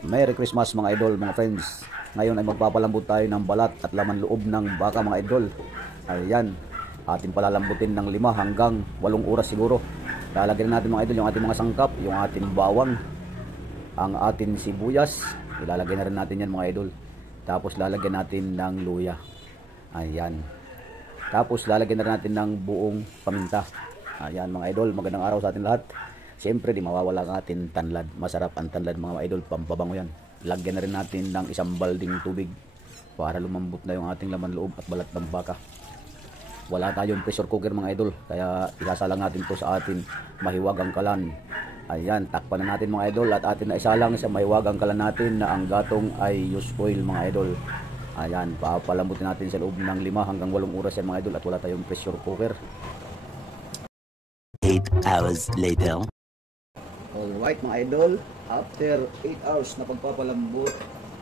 Merry Christmas mga idol, mga friends. Ngayon ay magpapalambot tayo ng balat at laman loob ng baka mga idol. Ayan, ating palalambutin ng 5 hanggang 8 oras siguro. Lalagyan natin mga idol yung ating mga sangkap, yung ating bawang, ang ating sibuyas. Ilalagay na rin natin yan mga idol. Tapos lalagyan natin ng luya. Ayan. Tapos lalagyan na rin natin ng buong paminta. Ayan mga idol, magandang araw sa atin lahat. Siyempre di mawawala ang ating tanlad. Masarap ang tanlad mga idol, pampabango yan. Lagyan na rin natin ng isang balding tubig para lumambot na yung ating laman loob at balat ng baka. Wala tayong pressure cooker mga idol, kaya isasalang natin to sa ating mahiwagang kalan. Ayan, takpan na natin mga idol at atin na isalang sa mahiwagang kalan natin na ang gatong ay used oil mga idol. Ayan, papalambutin natin sa loob ng 5 hanggang 8 oras yan mga idol at wala tayong pressure cooker. 8 hours later. Alright mga idol, after 8 hours na pagpapalambot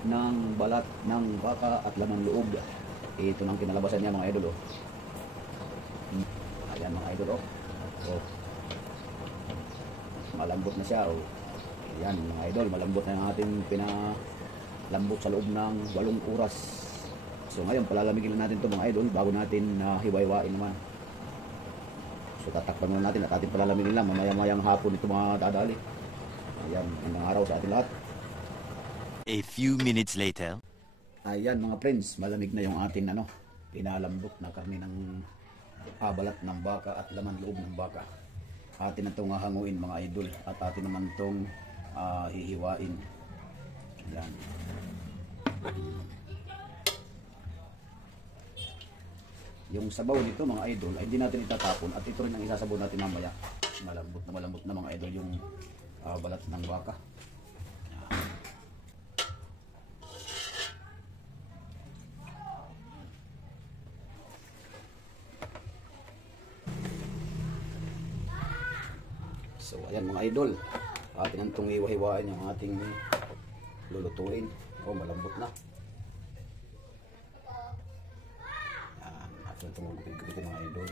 ng balat ng baka at laman loob, ito nang kinalabasan niya mga idol. Ayan mga idol oh. Malambot na siya oh. Ayan mga idol, malambot na yung ating pinalambot sa loob ng 8 oras. So ngayon palalamigin natin to mga idol bago natin hiwa-hiwain naman. So tatakpan muna natin at ating palalamigin lang mamaya-mayang hapon ito mga dadali. Ayan, magandang araw sa ating lahat. A few minutes later. Ayan mga friends, malamig na yung ating pinalambot na karne ng balat ng baka at laman loob ng baka. Atin na itong hanguin mga idol at atin naman itong hihiwain. Ayan. Yung sabaw nito mga idol ay hindi natin itatapon at ito rin ang isasabaw natin mamaya. Malambot na mga idol yung balat ng baka. So ayan mga idol, atin ang itong hiwa-hiwain yung ating lulutuin. Malambot na. Atin itong gupit-gupitin mga idol.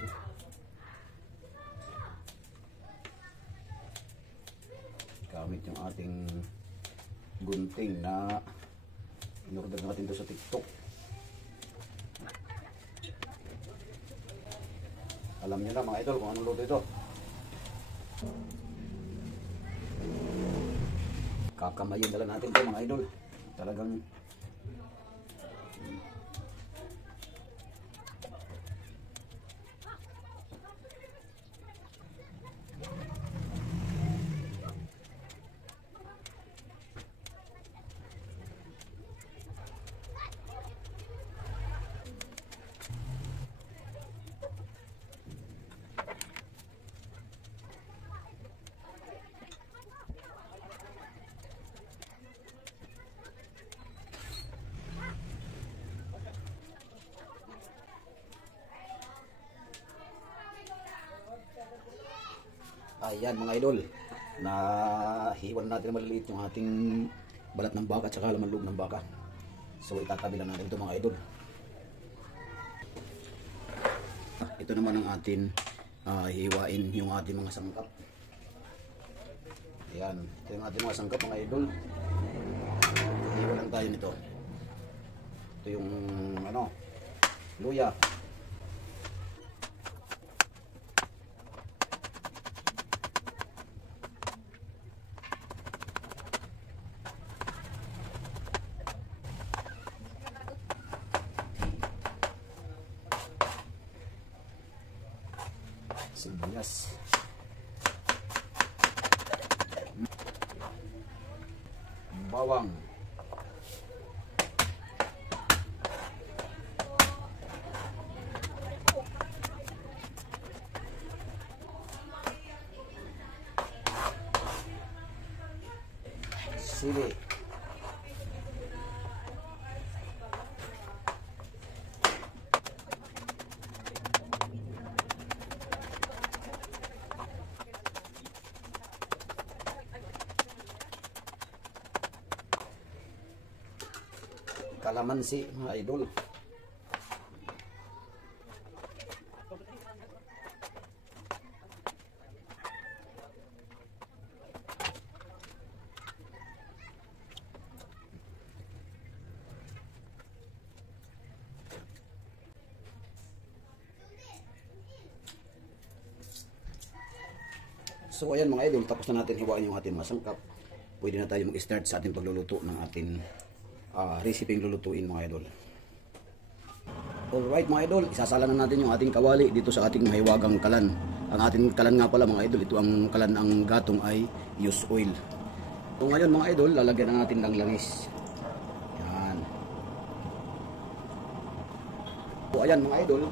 Gamit yung ating gunting na inorder natin ito sa TikTok. Alam nyo na mga idol kung anong luto ito. Kakamayin na lang natin ito mga idol. Talagang ayan mga idol, nahiwan natin maliliit yung ating balat ng baka at saka laman loob ng baka. So itatabi lang natin ito mga idol. Ito naman ang atin hiwain yung ating mga sangkap. Ayan, ito yung ating mga sangkap mga idol. Hiwa lang tayo nito. Ito yung luya. Sibuyas, bawang, sili, kalamansi mga idol. So ayan mga idol, tapos na natin hiwain yung ating mga sangkap. Pwede na tayo mag-start sa ating pagluluto ng ating recipe lulutuin mga idol. Alright mga idol, isasala na natin yung ating kawali dito sa ating mahiwagang kalan. Ang ating kalan nga pala mga idol, ito ang kalan ng gatong ay used oil. So ngayon mga idol, lalagyan na natin ng langis. Yan. So ayan mga idol,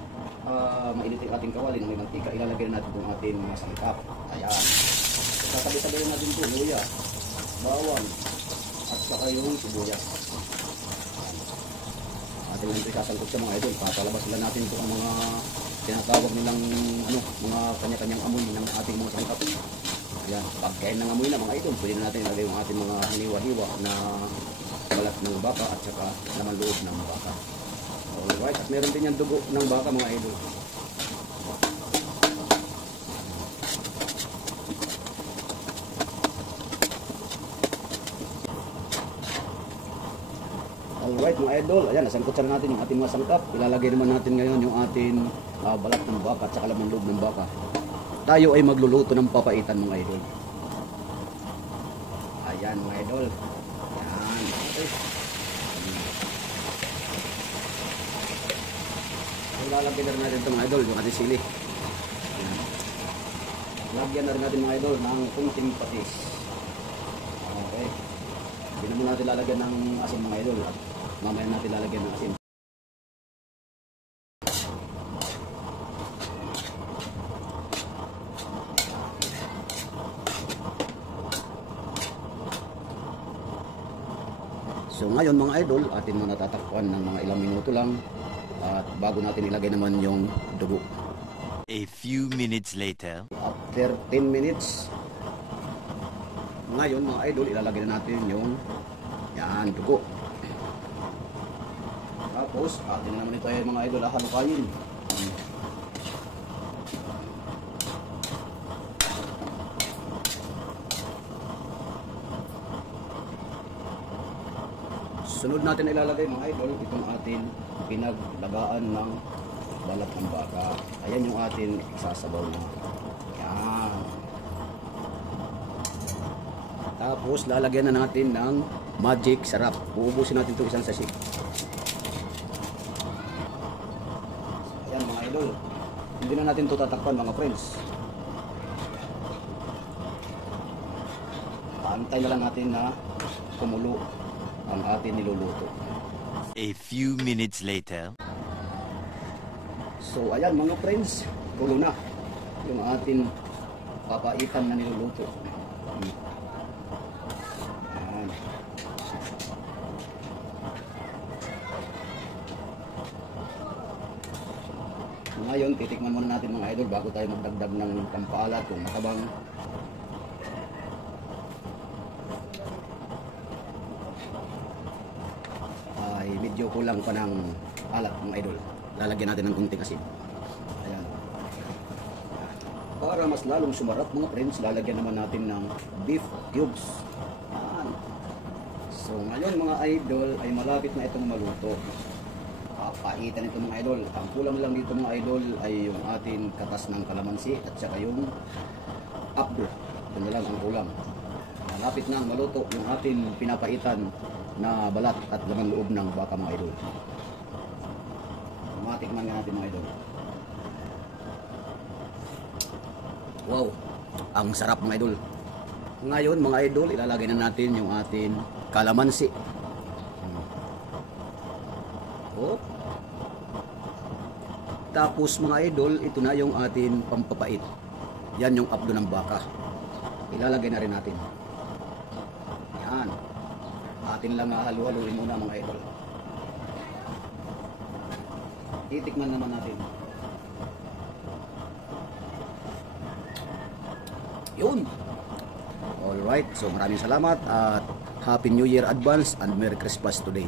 mainit ang ating kawali ng may mantika. Ilalagay na natin yung ating mga sangkap. Ayan. Sasabi-sabay natin ito, luya, bawang, at saka yung sibuyas. Atin lang ito isasangkot sa mga idol. Papalabas nila natin ito ang mga tinatawag nilang mga kanya-kanyang amoy ng ating mga sangkap. Ayan. Pagkain ng amoy na mga idol, pwede na natin ilagay yung ating mga hiniwa-hiwa na balat ng baka at saka laman loob ng baka. Alright, at meron din yung dugo ng baka mga idol. Alright mga idol, ayan, nasangkot na natin yung ating mga sangkap. Ilalagay naman natin ngayon yung ating balat ng baka at saka laman loob ng baka. Tayo ay magluluto ng papaitan mga idol. Ayan mga idol. Ayan. Okay. Lalagyan na rin natin ito mga idol, yung ating sili. Ayan. Lagyan na rin natin mga idol ng kunting patis. Okay. Hindi naman natin lalagyan ng asin mga idol. Mamaya natin lalagyan ng asin. So ngayon mga idol, atin muna tatakpan ng mga ilang minuto lang. At bago natin ilagay naman yung dugo. A few minutes later. After 10 minutes, ngayon mga idol, ilalagay na natin yung dugo. Tapos, atin naman ito ay mga idol, halukayin. Sunod natin ilalagay mga idol, itong atin pinaglagaan ng balat ng baka. Ayan yung atin isasabaw na. Yan. Tapos lalagyan na natin ng magic sarap. Uubusin natin itong isang sachet. Ayan mga idol. Hindi na natin ito tatakpan mga friends. Paantay na lang natin na kumulo ang atin niluluto. A few minutes later. So ayan mga friends, kulo na yung atin papaitan na niluluto. Ayan. Ngayon titikman muna natin mga idol bago tayo magdagdag ng pampaalat kung matabang. Medyo kulang pa ng alat mga idol. Lalagyan natin ng kunting asin. Ayan. Para mas lalong sumarap mga friends, lalagyan naman natin ng beef cubes. Ayan. So ngayon mga idol ay malapit na itong maluto. Papaitan ito mga idol. Ang kulang lang dito mga idol ay yung ating katas ng kalamansi at saka yung apdo. Ito na lang ang kulang. Malapit na maluto yung ating pinapaitan na balat at laman loob ng baka mga idol. Matikman nga natin mga idol. Wow, ang sarap mga idol. Ngayon mga idol, ilalagay na natin yung ating kalamansi. Oh. Tapos mga idol, ito na yung ating pampapait. Yan yung apdo ng baka. Ilalagay na rin natin. Yan. Atin lang halu-haluin muna mga idol. Titikman naman natin. Yun. Alright, so maraming salamat at Happy New Year advance and Merry Christmas today.